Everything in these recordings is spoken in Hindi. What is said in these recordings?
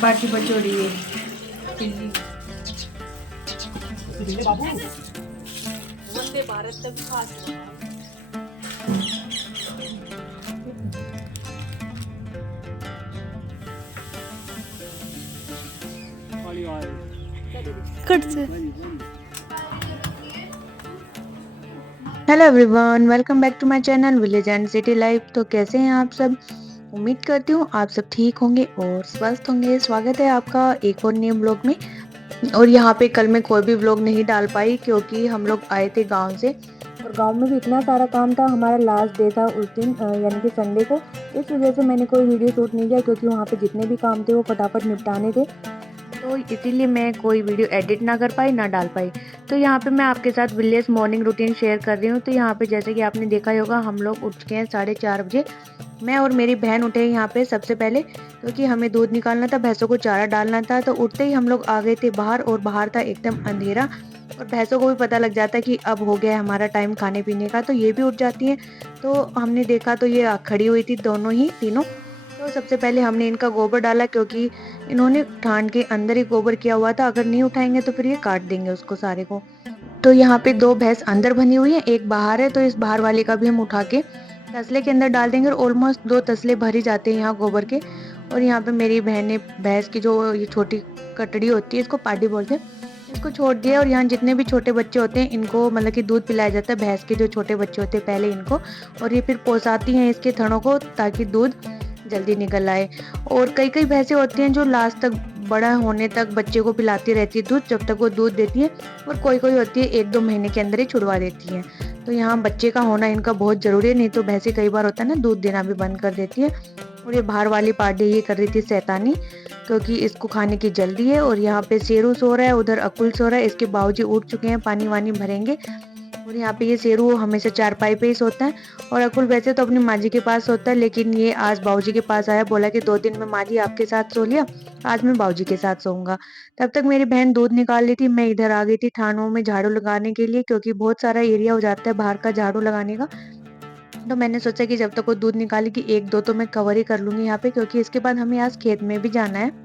बाकी बचोड़ी है बाबू वंदे भारत तक खास hello everyone, welcome back to my channel village and city life. तो कैसे हैं आप सब? उम्मीद करती हूँ आप सब ठीक होंगे और स्वस्थ होंगे। स्वागत है आपका एक और नए ब्लॉग में। और यहाँ पे कल मैं कोई भी ब्लॉग नहीं डाल पाई क्योंकि हम लोग आए थे गांव से और गांव में भी इतना सारा काम था। हमारा लास्ट डे था उस दिन यानी कि संडे को। इस वजह से मैंने कोई वीडियो शूट नहीं किया क्योंकि वहाँ पे जितने भी काम थे वो फटाफट निपटाने थे, तो इसीलिए मैं कोई वीडियो एडिट ना कर पाई ना डाल पाई। तो यहाँ पे मैं आपके साथ विलेज मॉर्निंग रूटीन शेयर कर रही हूँ। तो यहाँ पे जैसे कि आपने देखा ही होगा, हम लोग उठ चुके हैं 4:30 बजे। मैं और मेरी बहन उठे हैं यहाँ पे सबसे पहले क्योंकि हमें दूध निकालना था, भैंसों को चारा डालना था। तो उठते ही हम लोग आ गए थे बाहर और बाहर था एकदम अंधेरा और भैंसों को भी पता लग जाता है कि अब हो गया है हमारा टाइम खाने पीने का, तो ये भी उठ जाती हैं। तो हमने देखा तो ये खड़ी हुई थी दोनों ही तीनों। तो सबसे पहले हमने इनका गोबर डाला क्योंकि इन्होंने ठान के अंदर ही गोबर किया हुआ था, अगर नहीं उठाएंगे तो फिर ये काट देंगे उसको सारे को। तो यहाँ पे 2 भैंस अंदर बनी हुई है, एक बाहर है। तो इस बाहर वाले का भी हम उठा के तसले के अंदर डाल देंगे और ऑलमोस्ट 2 तसले भर ही जाते हैं यहाँ गोबर के। और यहाँ पे मेरी बहन ने भैंस की जो ये छोटी कटड़ी होती है, इसको पाडी बोलते हैं, इसको छोड़ दिया। और यहाँ जितने भी छोटे बच्चे होते हैं इनको मतलब कि दूध पिलाया जाता है, भैंस के जो छोटे बच्चे होते हैं पहले इनको, और ये फिर पोसाती हैं इसके थनों को ताकि दूध जल्दी निकल आए। और कई कई भैंसें होती हैं जो लास्ट तक बड़ा होने तक बच्चे को पिलाती रहती है दूध जब तक वो दूध देती है, और कोई कोई होती है 1-2 महीने के अंदर ही छुड़वा देती है। तो यहाँ बच्चे का होना इनका बहुत जरूरी है, नहीं तो भैंसें कई बार होता है ना दूध देना भी बंद कर देती है। और ये बाहर वाली पार्टी ये कर रही थी शैतानी क्योंकि इसको खाने की जल्दी है। और यहाँ पे शेरू सो रहा है, उधर अकुल सो रहा है, इसके बाबूजी उठ चुके हैं, पानी वानी भरेंगे। और यहाँ पे ये शेरू हमेशा चारपाई पे ही सोता है और अकुल वैसे तो अपनी माँ जी के पास सोता है, लेकिन ये आज बाबूजी के पास आया, बोला कि 2 दिन में माँ जी आपके साथ सो लिया, आज मैं बाबूजी के साथ सोऊंगा। तब तक मेरी बहन दूध निकाल ली थी, मैं इधर आ गई थी थानों में झाड़ू लगाने के लिए क्योंकि बहुत सारा एरिया हो जाता है बाहर का झाड़ू लगाने का। तो मैंने सोचा कि जब तक वो दूध निकालेगी 1-2 तो मैं कवर ही कर लूंगी यहाँ पे, क्योंकि इसके बाद हमें आज खेत में भी जाना है।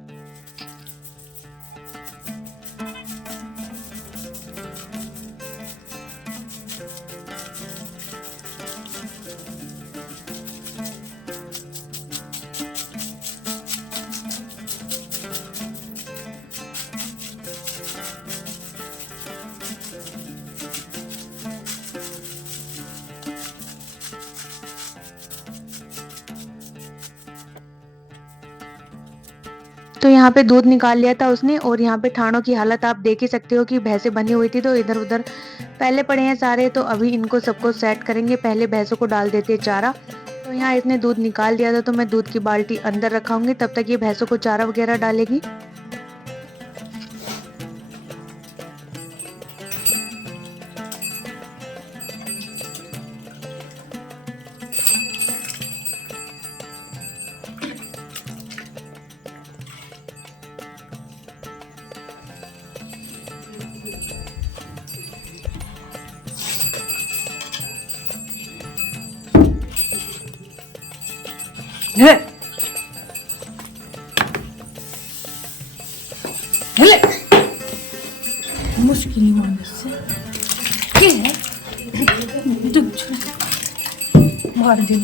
तो यहाँ पे दूध निकाल लिया था उसने और यहाँ पे ठाणों की हालत आप देख ही सकते हो कि भैंसें बंधी हुई थी तो इधर उधर पहले पड़े हैं सारे। तो अभी इनको सबको सेट करेंगे, पहले भैंसों को डाल देते हैं चारा। तो यहाँ इसने दूध निकाल दिया था तो मैं दूध की बाल्टी अंदर रखाऊंगी, तब तक ये भैंसों को चारा वगैरह डालेगी। मुश्किल से क्या है मार दे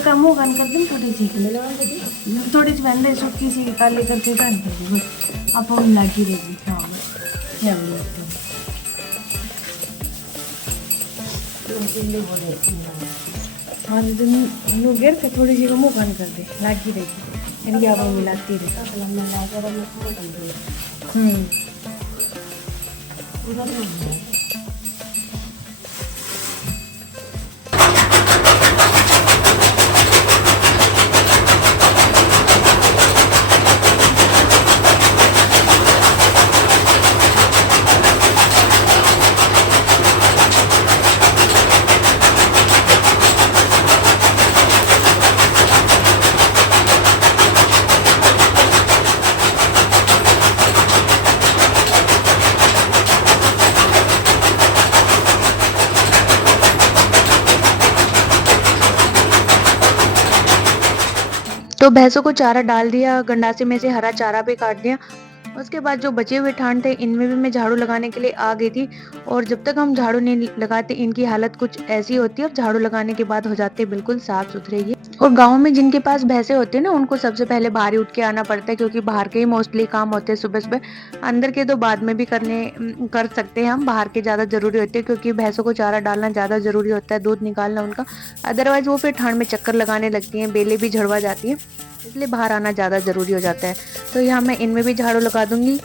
का मुंह कान कर दूँ थोड़ी सी वंदे सूखी सी काली करके कान कर दी बस आप लगी रहेगी। हाँ क्या हाँ तो गिर के थोड़ी सी मुँह कान कर दे, लगी रहेगी इनकी आवाज़ मिलाती रहे। तो भैंसों को चारा डाल दिया, गंडासे में से हरा चारा भी काट दिया। उसके बाद जो बचे हुए ठान थे इनमें भी मैं झाड़ू लगाने के लिए आ गई थी। और जब तक हम झाड़ू नहीं लगाते इनकी हालत कुछ ऐसी होती है, और झाड़ू लगाने के बाद हो जाते हैं बिल्कुल साफ सुथरे ये। और गाँव में जिनके पास भैंसे होती है ना, उनको सबसे पहले बाहर ही उठ के आना पड़ता है, क्योंकि बाहर के ही मोस्टली काम होते हैं सुबह-सुबह। अंदर के तो बाद में भी कर सकते हैं हम, बाहर के ज़्यादा ज़रूरी होते हैं, क्योंकि भैंसों को चारा डालना ज़्यादा ज़रूरी होता है, दूध निकालना उनका। अदरवाइज़ वो फिर ठंड में चक्कर लगाने लगती हैं, बेलें भी झड़वा जाती हैं, इसलिए बाहर आना ज़्यादा ज़रूरी हो जाता है। तो यहाँ मैं इनमें भी झाड़ू लगा दूँगी।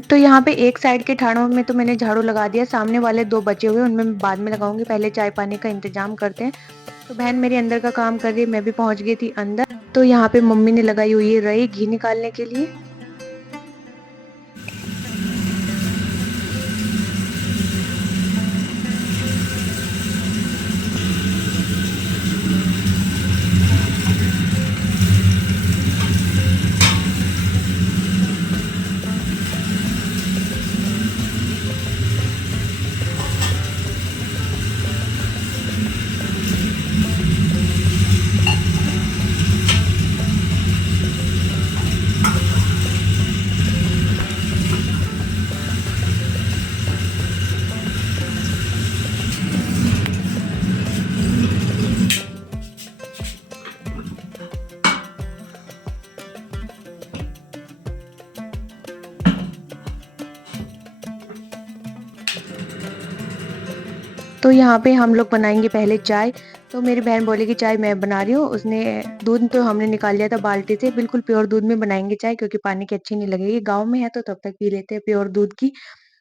तो यहाँ पे एक साइड के ठाणों में तो मैंने झाड़ू लगा दिया, सामने वाले 2 बचे हुए उनमें मैं बाद में लगाऊँगी, पहले चाय-पानी का इंतज़ाम करते हैं। तो बहन मेरी अंदर का काम कर रही है, मैं भी पहुँच गई थी अंदर। तो यहाँ पे मम्मी ने लगाई हुई है रही घी निकालने के लिए। तो यहाँ पे हम लोग बनाएँगे पहले चाय। तो मेरी बहन बोली कि चाय मैं बना रही हूँ। उसने दूध तो हमने निकाल लिया था बाल्टी से, बिल्कुल प्योर दूध में बनाएँगे चाय, क्योंकि पानी की अच्छी नहीं लगेगी। गाँव में है तो तब तक पी लेते हैं प्योर दूध की,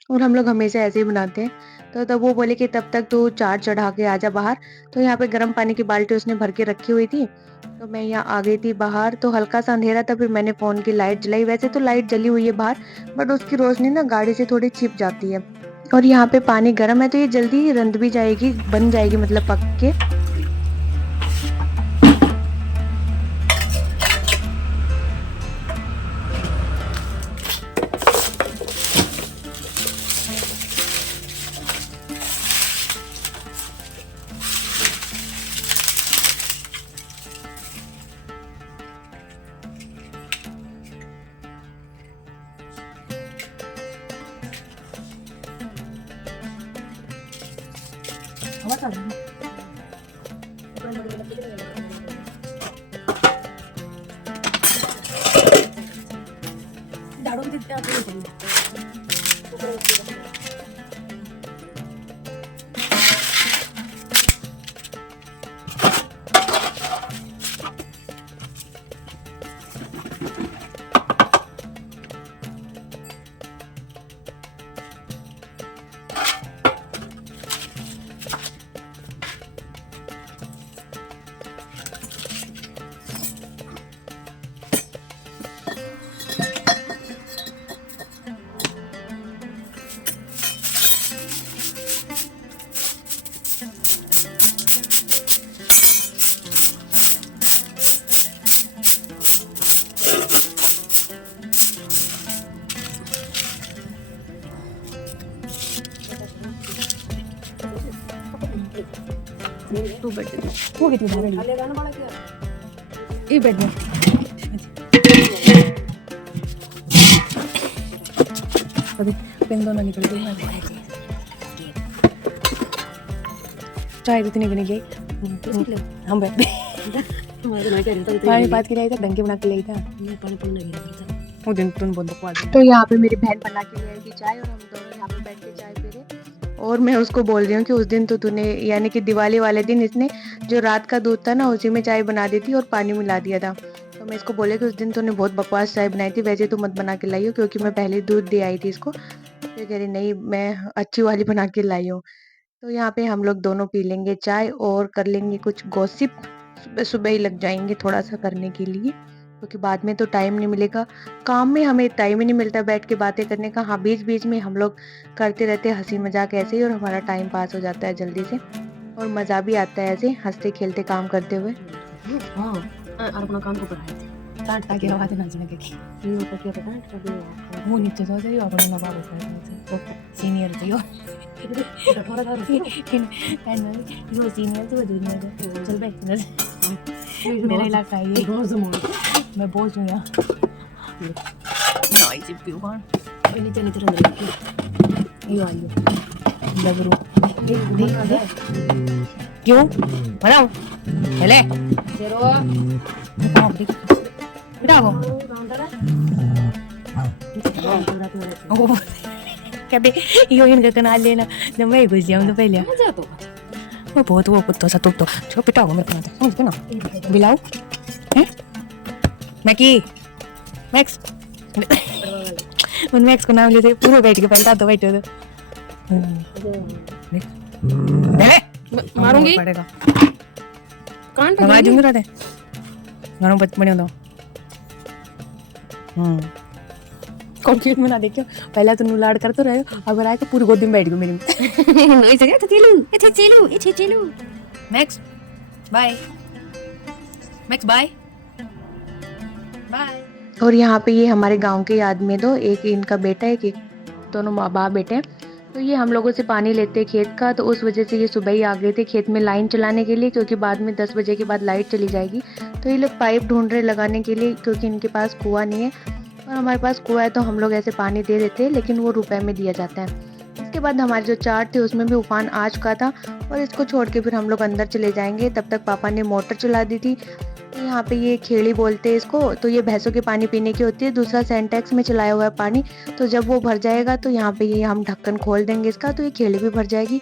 और हम लोग हमेशा ऐसे ही बनाते हैं। तो तब वो बोले कि तब तक तू चाय चढ़ा के आ जा बाहर। तो यहाँ पे गर्म पानी की बाल्टी उसने भर के रखी हुई थी। तो मैं यहाँ आ गई थी बाहर, तो हल्का-सा अंधेरा था, फिर मैंने फ़ोन की लाइट जलाई। वैसे तो लाइट जली हुई है बाहर, बट उसकी रोशनी ना गाड़ी से थोड़ी छिप जाती है। और यहाँ पे पानी गर्म है, तो ये जल्दी ही रंध भी जाएगी, बन जाएगी मतलब पक के। हवा चल रही है। झाड़ू भी देते हैं आपको। तू बैठ जा। वो कितनी बार है? ये बैठ जा। अभी पेन दोनों निकल गए। चाय कितनी बनी गई? हम बैठ पानी बात के लिए था, ढंग के बना के ले था। वो दिन तुम बहुत बकवास। तो यहाँ पे मेरी बहन बना के ले आई थी चाय, और हम दोनों यहाँ पे बैठ के चाय पी रहे। और मैं उसको बोल रही हूँ कि उस दिन तो तूने, यानी कि दिवाली वाले दिन इसने जो रात का दूध था ना उसी में चाय बना दी थी और पानी मिला दिया था। तो मैं इसको बोले कि उस दिन तूने बहुत बकवास चाय बनाई थी, वैसे तो मत बना के लाई हो, क्योंकि मैं पहले दूध दे आई थी इसको। तो कह रही नहीं, मैं अच्छी वाली बना के लाई हूँ। तो यहाँ पे हम लोग दोनों पी लेंगे चाय और कर लेंगे कुछ गॉसिप। सुबह सुबह ही लग जाएंगे थोड़ा सा करने के लिए, क्योंकि बाद में तो टाइम नहीं मिलेगा। काम में हमें टाइम ही नहीं मिलता बैठ के बातें करने का। हाँ, बीच बीच में हम लोग करते रहते हैं हंसी मजाक ऐसे ही, और हमारा टाइम पास हो जाता है जल्दी से, और मज़ा भी आता है ऐसे हंसते खेलते काम करते हुए। हाँ और अपना काम को बढ़ाए थे टाटा की आवाज़ ना सुने की ये तो क्या पता है वो नीचे सो जाइए और अपना बाबू को सीनियर थियो थोड़ा था वो सीनियर तो जूनियर है। चल भाई मेरा इलाका है ये, मैं बोझ हूँ यहाँ। ना इसे पियो कौन और नीचे नीचे रंग ये वाली डबरू देख क्यों बनाओ चले चलो बेटा को ओ कभी यो इनका कनाल लेना ना मैं घुस जाऊँ तो पहले जा तो वो बहुत वो कुत्ता सा तो छो पिटा हो मेरे को समझ ना बिलाओ हैं मैकी मैक्स उन मैक्स को नाम लेते पूरे बैठ के पलटा तो बैठे तो मारूंगी पड़ेगा कान पे आवाज नहीं रहते गरम बने तो कॉन्क्रीट में ना देखियो पहले तो नुलाड़ करते रहे अगर आए तो पूरी गोदी में बैठ गई मेरी में ऐसे क्या तो चलो max by max by bye. और यहाँ पे ये हमारे गांव के आदमी दो, एक इनका बेटा है, कि दोनों माँ बाप बेटे हैं। तो ये हम लोगों से पानी लेते हैं खेत का, तो उस वजह से ये सुबह ही आ गए थे खेत में लाइन चलाने के लिए, क्योंकि बाद में 10 बजे के बाद लाइट चली जाएगी। तो ये लोग पाइप ढूंढ रहे लगाने के लिए, क्योंकि इनके पास कुआं नहीं है, और हमारे पास कुआं है तो हम लोग ऐसे पानी दे देते हैं, लेकिन वो रुपए में दिया जाता है। इसके बाद हमारे जो चार थे उसमें भी उफान आ चुका था, और इसको छोड़ के फिर हम लोग अंदर चले जाएंगे। तब तक पापा ने मोटर चला दी थी। तो यहाँ पे ये खेड़ी बोलते हैं इसको, तो ये भैंसों के पानी पीने की होती है। दूसरा सेंटेक्स में चलाया हुआ है पानी, तो जब वो भर जाएगा तो यहाँ पे ये हम ढक्कन खोल देंगे इसका, तो ये खेड़ी भी भर जाएगी।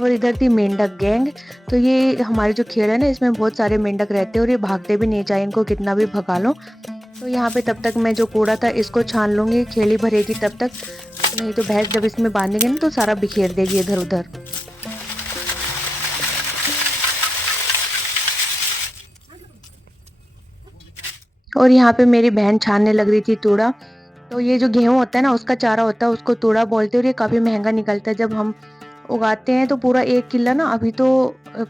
और इधर थी मेंढक गैंग। तो ये हमारे जो खेड़ है ना, इसमें बहुत सारे मेंढक रहते हैं और ये भागते भी नहीं, चाहे इनको कितना भी भगा लो। तो यहाँ पे तब तक मैं जो कूड़ा था इसको छान लूँगी, खेड़ी भरेगी तब तक, नहीं तो भैंस जब इसमें बांधेंगे ना तो सारा बिखेर देगी इधर उधर। और यहाँ पे मेरी बहन छानने लग रही थी तूड़ा। तो ये जो गेहूं होता है ना, उसका चारा होता है, उसको तूड़ा बोलते हैं, और ये काफ़ी महंगा निकलता है। जब हम उगाते हैं तो पूरा 1 किलो ना अभी तो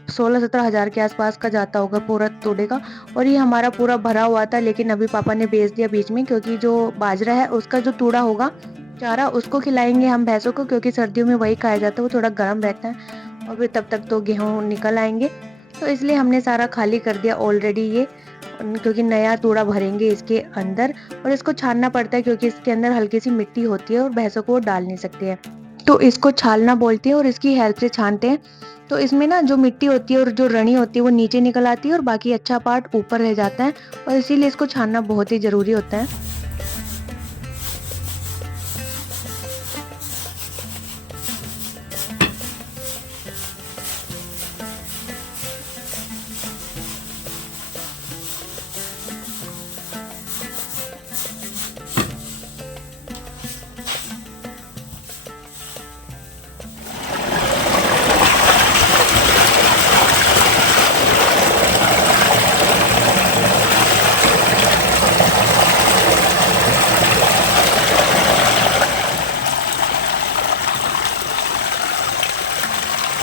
16-17 हज़ार के आसपास का जाता होगा पूरा तूड़े का। और ये हमारा पूरा भरा हुआ था, लेकिन अभी पापा ने बेच दिया बीच में, क्योंकि जो बाजरा है उसका जो तूड़ा होगा चारा, उसको खिलाएंगे हम भैंसों को, क्योंकि सर्दियों में वही खाया जाता है, वो थोड़ा गर्म रहता है। और फिर तब तक तो गेहूँ निकल आएंगे, तो इसलिए हमने सारा खाली कर दिया ऑलरेडी ये, क्योंकि नया तूड़ा भरेंगे इसके अंदर। और इसको छानना पड़ता है, क्योंकि इसके अंदर हल्की सी मिट्टी होती है और भैंसों को डाल नहीं सकते हैं, तो इसको छालना बोलते हैं और इसकी हेल्प से छानते हैं। तो इसमें ना जो मिट्टी होती है और जो रनी होती है वो नीचे निकल आती है, और बाकी अच्छा पार्ट ऊपर रह जाता है, और इसीलिए इसको छानना बहुत ही ज़रूरी होता है।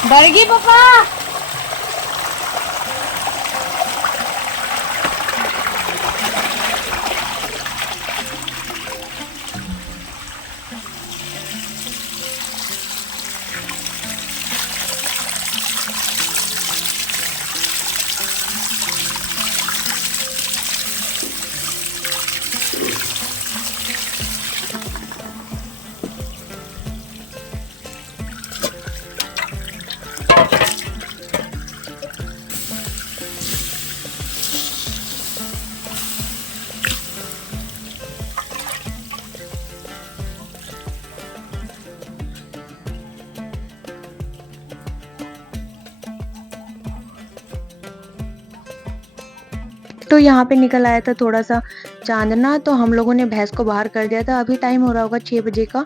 बरगी पापा तो यहाँ पे निकल आया था थोड़ा सा चांदना, तो हम लोगों ने भैंस को बाहर कर दिया था। अभी टाइम हो रहा होगा 6 बजे का,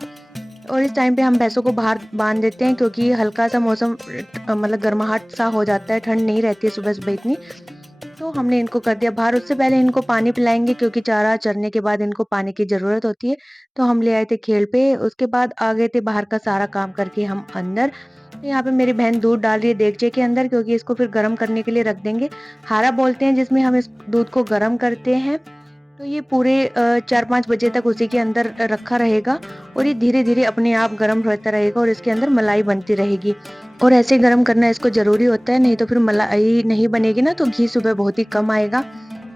और इस टाइम पे हम भैंसों को बाहर बांध देते हैं, क्योंकि हल्का सा मौसम मतलब गर्माहट सा हो जाता है, ठंड नहीं रहती है सुबह सुबह इतनी। तो हमने इनको कर दिया बाहर। उससे पहले इनको पानी पिलाएँगे क्योंकि चारा चरने के बाद इनको पानी की ज़रूरत होती है। तो हम ले आए थे खेल पे, उसके बाद आ गए थे बाहर का सारा काम करके हम अंदर। तो यहाँ पे मेरी बहन दूध डाल रही है देगचे के अंदर क्योंकि इसको फिर गरम करने के लिए रख देंगे। हारा बोलते हैं जिसमें हम इस दूध को गरम करते हैं। तो ये पूरे 4-5 बजे तक उसी के अंदर रखा रहेगा और ये धीरे-धीरे अपने आप गरम रहता रहेगा और इसके अंदर मलाई बनती रहेगी। और ऐसे गरम करना इसको ज़रूरी होता है, नहीं तो फिर मलाई नहीं बनेगी ना तो घी सुबह बहुत ही कम आएगा।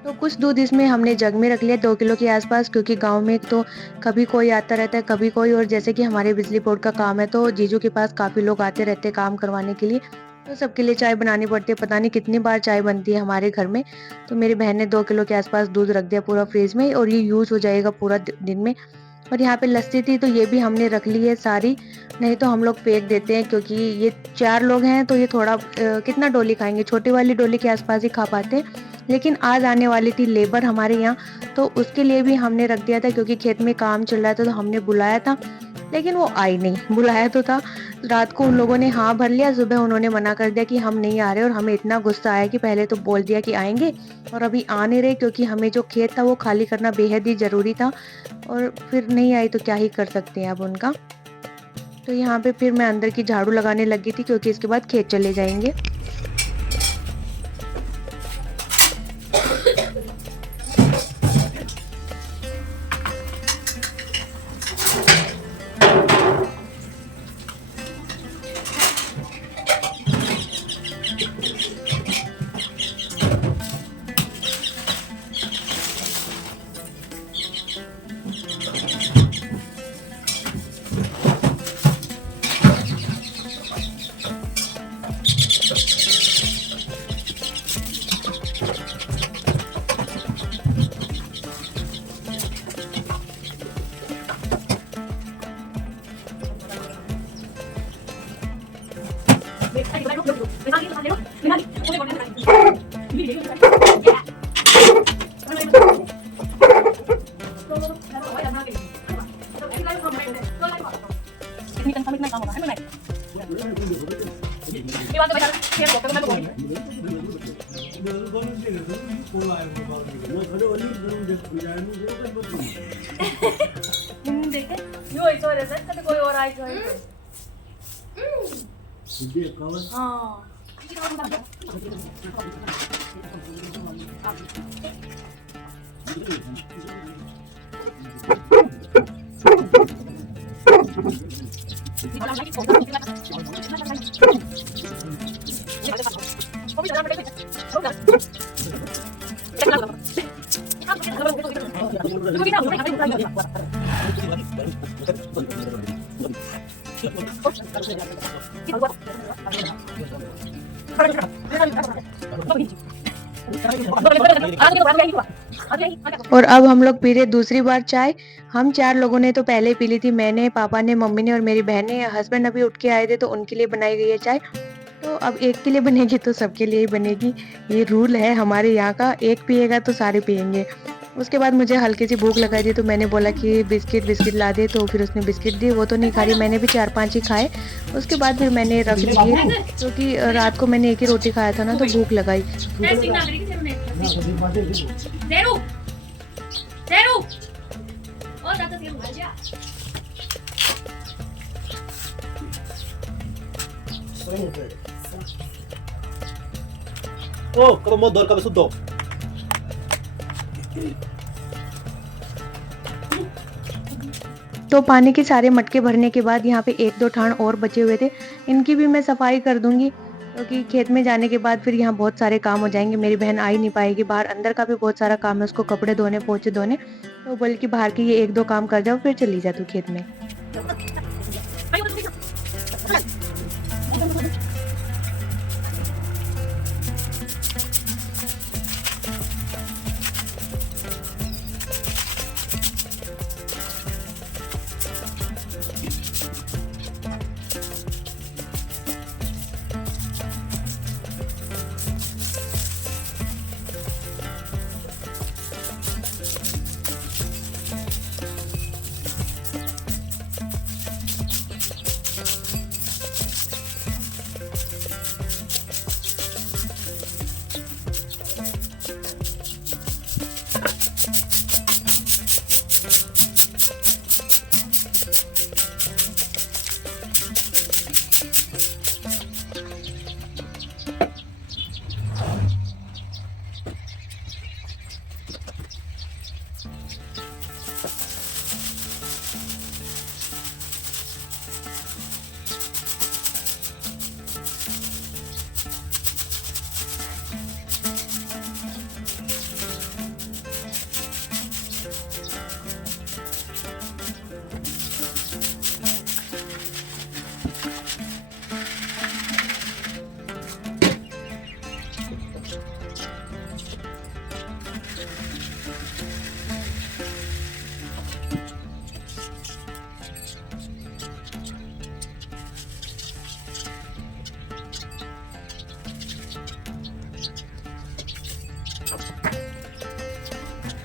तो कुछ दूध इसमें हमने जग में रख लिया 2 किलो के आस-पास क्योंकि गाँव में तो कभी कोई आता रहता है, कभी कोई और जैसे कि हमारे बिजली बोर्ड का काम है तो जीजू के पास काफ़ी लोग आते रहते हैं काम करवाने के लिए। तो सबके लिए चाय बनानी पड़ती है, पता नहीं कितनी बार चाय बनती है हमारे घर में। तो मेरी बहन ने 2 किलो के आस-पास दूध रख दिया पूरा फ्रिज में और ये यूज़ हो जाएगा पूरा दिन में। और यहाँ पे लस्सी थी तो ये भी हमने रख ली है सारी, नहीं तो हम लोग फेंक देते हैं क्योंकि ये 4 लोग हैं तो ये थोड़ा कितना डोली खाएँगे, छोटी वाली डोली के आस-पास ही खा पाते हैं। लेकिन आज आने वाली थी लेबर हमारे यहाँ, तो उसके लिए भी हमने रख दिया था क्योंकि खेत में काम चल रहा था तो हमने बुलाया था, लेकिन वो आई नहीं। बुलाया तो था, रात को उन लोगों ने हाँ भर लिया, सुबह उन्होंने मना कर दिया कि हम नहीं आ रहे और हमें इतना गुस्सा आया कि पहले तो बोल दिया कि आएँगे और अभी आ नहीं रहे क्योंकि हमें जो खेत था वो खाली करना बेहद ही ज़रूरी था और फिर नहीं आई तो क्या ही कर सकते हैं अब उनका। तो यहाँ पे फिर मैं अंदर की झाड़ू लगाने लगी थी क्योंकि इसके बाद खेत चले जाएँगे। और अब हम लोग पी रहे दूसरी बार चाय। हम 4 लोगों ने तो पहले ही पी ली थी, मैंने, पापा ने, मम्मी ने और मेरी बहन ने। हस्बैंड अभी उठ के आए थे तो उनके लिए बनाई गई है चाय। तो अब एक के लिए बनेगी तो सबके लिए ही बनेगी, ये रूल है हमारे यहाँ का, एक पिएगा तो सारे पिएंगे। उसके बाद मुझे हल्की सी भूख लगा थी तो मैंने बोला कि बिस्किट ला दे, तो फिर उसने बिस्किट दिए, वो तो नहीं खा रही, मैंने भी 4-5 ही खाए। उसके बाद फिर मैंने रख दिए क्योंकि रात को मैंने एक ही रोटी खाया था ना तो भूख लगाई। 그럼 뭐 넣을까 봐 손도. तो पानी के सारे मटके भरने के बाद यहाँ पे 1-2 ठान और बचे हुए थे, इनकी भी मैं सफाई कर दूंगी क्योंकि खेत में जाने के बाद फिर यहाँ बहुत सारे काम हो जाएंगे। मेरी बहन आ ही नहीं पाएगी बाहर, अंदर का भी बहुत सारा काम है, उसको कपड़े धोने, पोछे धोने, तो बल्कि बाहर के ये 1-2 काम कर जाओ फिर चली जा तू खेत में।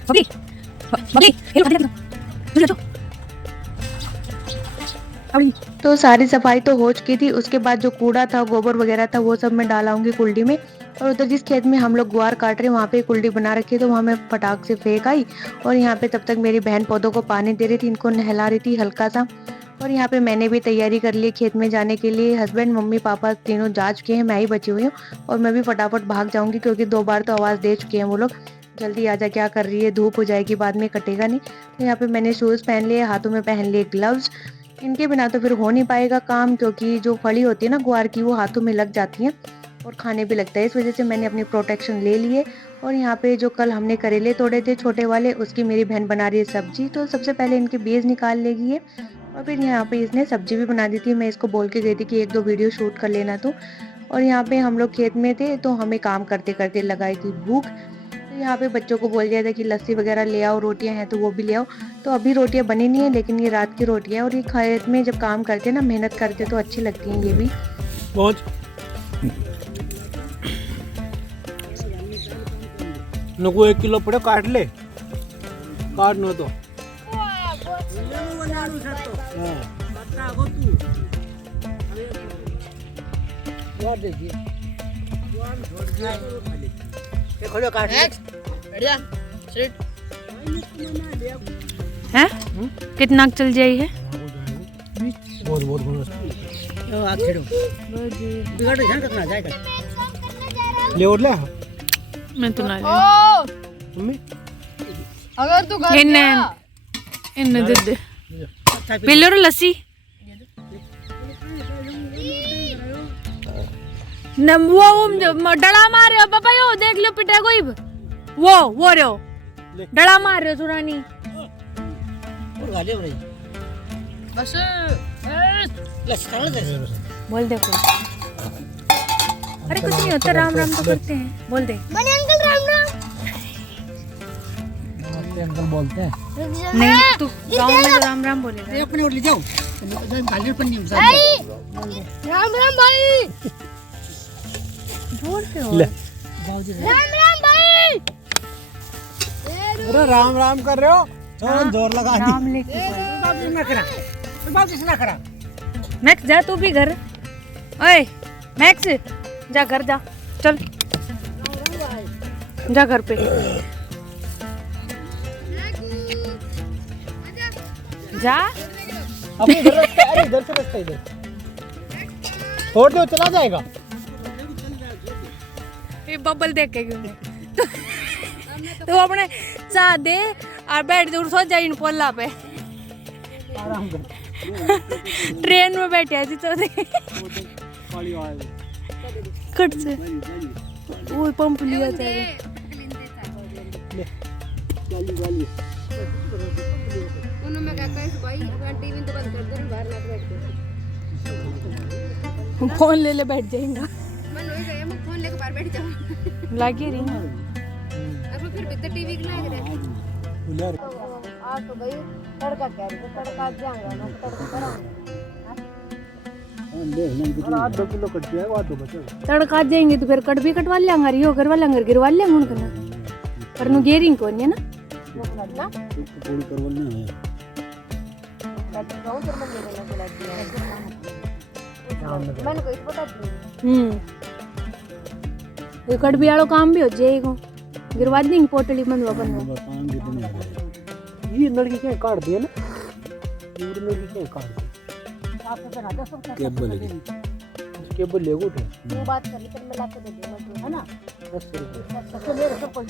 बबली बबली ये लो तुझे तो अभी तो सारी सफाई तो हो चुकी थी। उसके बाद जो कूड़ा था, गोबर वगैरह था, वो सब मैं डालाऊंगी कुल्डी में। और उधर जिस खेत में हम लोग गुआर काट रहे हैं वहाँ पे कुल्डी बना रखी है, तो वहाँ मैं फटाक से फेंक आई। और यहाँ पे तब तक मेरी बहन पौधों को पानी दे रही थी, इनको नहला रही थी हल्का सा। और यहाँ पे मैंने भी तैयारी कर ली खेत में जाने के लिए। हस्बैंड, मम्मी, पापा तीनों जा चुके हैं, मैं ही बची हुई हूँ। और मैं भी फटाफट भाग जाऊंगी क्योंकि 2 बार तो आवाज़ दे चुके हैं वो लोग, जल्दी आजा, क्या कर रही है, धूप हो जाएगी, बाद में कटेगा नहीं। तो यहाँ पे मैंने शूज़ पहन लिए, हाथों में पहन लिए ग्लव्स। इनके बिना तो फिर हो नहीं पाएगा काम, क्योंकि जो फली होती है ना गुआर की, वो हाथों में लग जाती है और खाने भी लगता है। इस वजह से मैंने अपनी प्रोटेक्शन ले लिए। और यहाँ पे जो कल हमने करेले तोड़े थे छोटे वाले, उसकी मेरी बहन बना रही है सब्जी। तो सबसे पहले इनके बीज निकाल लेगी है और फिर यहाँ पे इसने सब्जी भी बना दी थी। मैं इसको बोल के गई थी कि 1-2 वीडियो शूट कर लेना तो। और यहाँ पे हम लोग खेत में थे तो हमें काम करते करते लगाई थी भूख। तो यहाँ पे बच्चों को बोल दिया था कि लस्सी वगैरह ले आओ, रोटियां हैं तो वो भी ले आओ। तो अभी रोटियां बनी नहीं है, लेकिन ये रात की रोटियां। और ये खेत में जब काम करते हैं ना, मेहनत करते तो अच्छी लगती हैं ये भी। पहुंच नको 1 किलो पड़े, काट ले, काट नो तो हैं कितना चल जाई है बहुत बहुत ले और ले मैं तो ना मम्मी अगर तू घर इन्ने इन्ने दे दे पी लो रे लस्सी न वो डला मार रहे हो पापा, यो देख लो पिटा कोई वो रे डला मार रहे हो सुरानी बस बोल दे कुछ। अरे कुछ नहीं होता, राम राम तो करते हैं, बोल दे। मनी अंकल राम राम। अंकल बोलते हैं नहीं तू गांव में तो राम राम बोलेगा। अपने और ले जाओ राम राम भाई। जोर से हो ले। राम राम भाई। अरे राम राम कर रहे हो, जोर लगा दी। राम लेके ना करा मैक्स जा तू भी घर। ओए मैक्स जा घर जा, चल जा घर पे जा। अभी इधर रास्ता, अरे इधर से रास्ता, इधर छोड़ दो, चला जाएगा। ये बबल देख के क्यों तो अपने साथ दे और बैठ दूर सो जा इन पोला पे। आराम कर, ट्रेन में बैठे जी तो कट से वो पंप लिया था फोन ले ले बैठ जाएगा फोन लेके बाहर बैठ जाओ। लागे रही अब फिर भीतर टीवी के लाग रहे आ तो भाई तड़का क्या है, तड़का जाएगा ना, तड़का कराऊंगा। 2 किलो कट जाएगा, 2 बचेगा। तड़का जाएंगे तो फिर कट भी कटवा लेंगे, रियो करवा लेंगे, गिरवा लेंगे उनका ना, पर नु गेरिंग कौन है ना थोड़ी करवाना है। मैंने कोई पता नहीं। ये कट भी वालों काम भी हो जाएगा, गिरवा देंगे पोटली बंद बनवा। ये लड़की क्या काट दिया ना, ये लड़की क्या काट दिया। केबल ले गो तू बात कर, लेकिन मैं लाके दे दूंगा, है ना। 10 रुपए सबसे ले सब कोई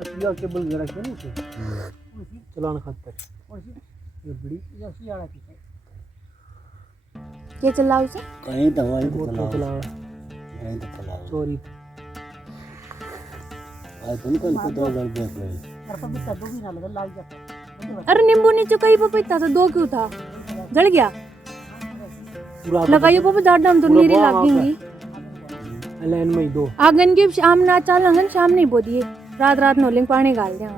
अच्छा केबल जरा क्यों नहीं चलाना खातर ये बड़ी जैसी आड़ा की ये चलाओ उसे कहीं दवाई वो तो चला कहीं तो चलाओ सॉरी आज तुम कल को 2000 देख रहे और सब तो दो भी ना लगा लाग जाता। अरे नींबू नीचे कहीं पपीता था, 2 क्यों था, जल गया लगाइयो पापा, ज्यादा हम तो नीरी लगेंगी। लाइन में 2 आंगन की शाम ना चल, शाम नहीं बो दिए, रात रात नोलिंग पानी डाल दिया,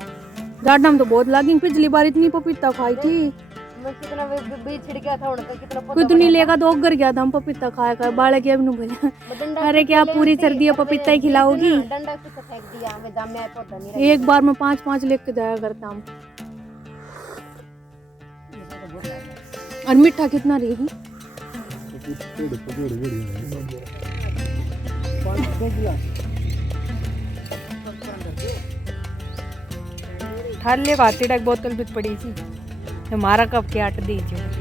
ज्यादा हम तो बहुत लगेंगे। पिछली बार इतनी पपीता खाई थी, मैं कितना बीज छिड़ गया था उनका कितना कोई तो नहीं लेगा तो गिर गया था हम पपीता खाया कर बालक के अब नु बोला अरे क्या पूरी सर्दी पपीता ही खिलाओगी डंडा से फेंक दिया हमें दाम में पौधा नहीं एक बार में 5-5 लेके जाया करता हम और मीठा कितना रहेगी थाले भाती डाक बोतल भी पड़ी थी हमारा कब के आट दीजिए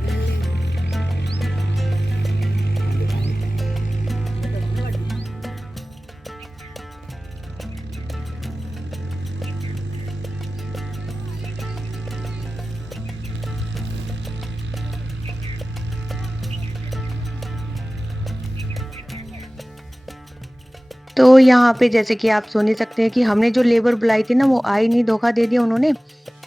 तो यहाँ पे जैसे कि आप सुन ही सकते हैं कि हमने जो लेबर बुलाई थी ना वो आई नहीं, धोखा दे दिया उन्होंने।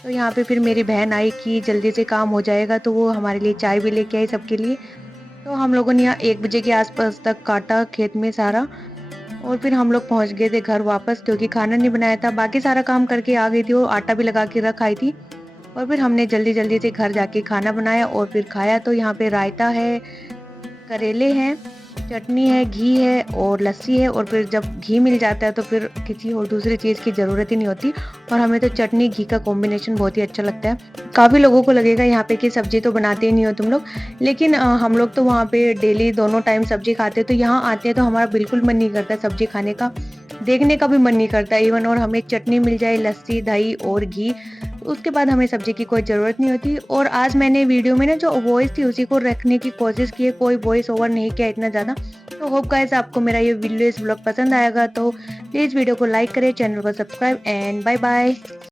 तो यहाँ पे फिर मेरी बहन आई कि जल्दी से काम हो जाएगा, तो वो हमारे लिए चाय भी लेके आई सबके लिए। तो हम लोगों ने यहाँ 1 बजे के आसपास तक काटा खेत में सारा, और फिर हम लोग पहुँच गए थे घर वापस, क्योंकि खाना नहीं बनाया था। बाकी सारा काम करके आ गई थी, वो आटा भी लगा के रख आई थी। और फिर हमने जल्दी जल्दी से घर जाके खाना बनाया और फिर खाया। तो यहाँ पे रायता है, करेले हैं, चटनी है, घी है और लस्सी है। और फिर जब घी मिल जाता है तो फिर किसी और दूसरी चीज़ की ज़रूरत ही नहीं होती। और हमें तो चटनी घी का कॉम्बिनेशन बहुत ही अच्छा लगता है। काफ़ी लोगों को लगेगा यहाँ पे कि सब्जी तो बनाते ही नहीं हो तुम लोग, लेकिन हम लोग तो वहाँ पे डेली दोनों टाइम सब्जी खाते हैं। तो यहाँ आते हैं तो हमारा बिल्कुल मन नहीं करता सब्जी खाने का, देखने का भी मन नहीं करता इवन। और हमें चटनी मिल जाए, लस्सी, दही और घी, उसके बाद हमें सब्जी की कोई ज़रूरत नहीं होती। और आज मैंने वीडियो में ना जो वॉइस थी उसी को रखने की कोशिश की है, कोई वॉइस ओवर नहीं किया इतना ज़्यादा। तो होप गाइस आपको मेरा ये वीडियो, इस ब्लॉग पसंद आएगा। तो प्लीज़ वीडियो को लाइक करें, चैनल को सब्सक्राइब एंड बाय बाय।